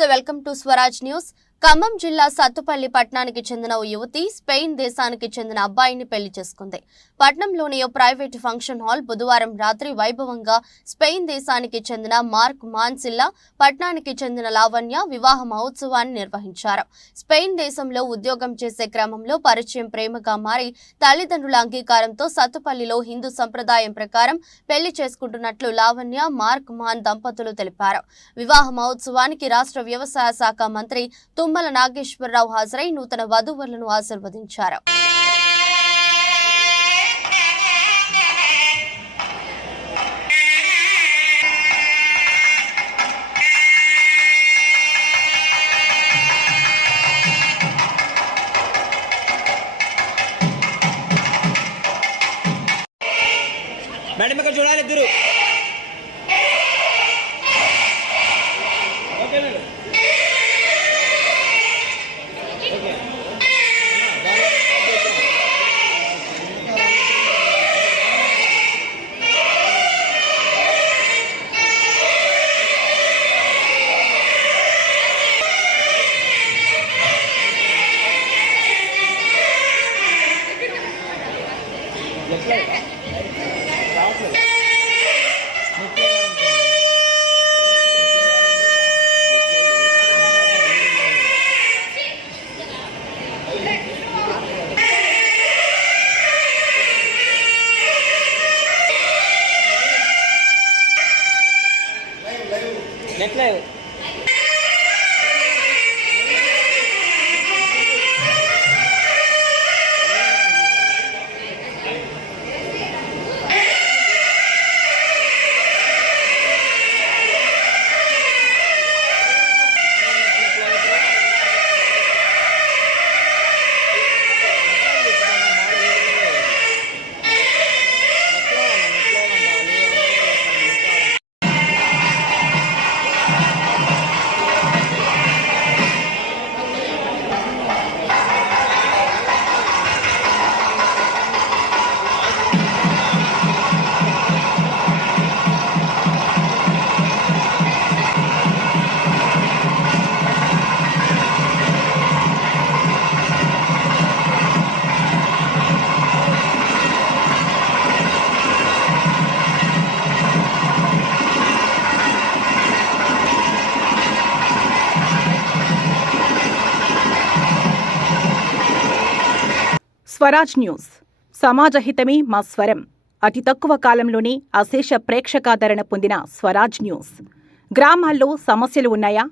నమస్తే welcome to Swaraj news. Khammam జిల్లా సత్తుపల్లి పట్టణానికి చెందిన ఓ యువతి స్పెయిన్ దేశానికి చెందిన అబ్బాయిని పెళ్లి చేసుకుంది. పట్టణంలోని ఓ ప్రైవేట్ ఫంక్షన్ హాల్ బుధవారం రాత్రి వైభవంగా స్పెయిన్ దేశానికి చెందిన మార్క్ మాన్సిల్లా, పట్టణానికి చెందిన లావణ్య వివాహ మహోత్సవాన్ని నిర్వహించారు. స్పెయిన్ దేశంలో ఉద్యోగం చేసే క్రమంలో పరిచయం ప్రేమగా మారి తల్లిదండ్రుల అంగీకారంతో సత్తుపల్లిలో హిందూ సంప్రదాయం ప్రకారం పెళ్లి చేసుకుంటున్నట్లు లావణ్య, మార్క్ మాన్ దంపతులు తెలిపారు. వివాహ మహోత్సవానికి రాష్ట్ర వ్యవసాయ శాఖ మంత్రి తుమ్మల నాగేశ్వరరావు హాజరై నూతన వధూవరులను ఆశీర్వదించారు. మేడం ఇక్కడ చూడాలి ఇద్దరు. Okay madam. Net live Swaraj news. సమాజ హితమే మా స్వరం. అతి తక్కువ కాలంలోనే అశేష ప్రేక్షకాదరణ పొందిన స్వరాజ్ న్యూస్. గ్రామాల్లో సమస్యలు ఉన్నాయా?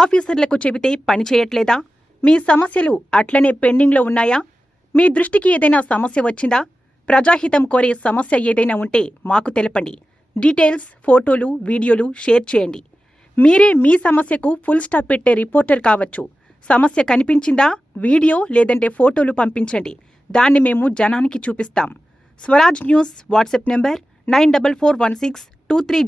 ఆఫీసర్లకు చెబితే పనిచేయట్లేదా? మీ సమస్యలు అట్లనే పెండింగ్లో ఉన్నాయా? మీ దృష్టికి ఏదైనా సమస్య వచ్చిందా? ప్రజాహితం కోరే సమస్య ఏదైనా ఉంటే మాకు తెలపండి. డీటెయిల్స్, ఫోటోలు, వీడియోలు షేర్ చేయండి. మీరే మీ సమస్యకు ఫుల్ స్టాప్ పెట్టే రిపోర్టర్ కావచ్చు. సమస్య కనిపించిందా? వీడియో లేదంటే ఫోటోలు పంపించండి. దాన్ని మేము జనానికి చూపిస్తాం. Swaraj news WhatsApp number 94416230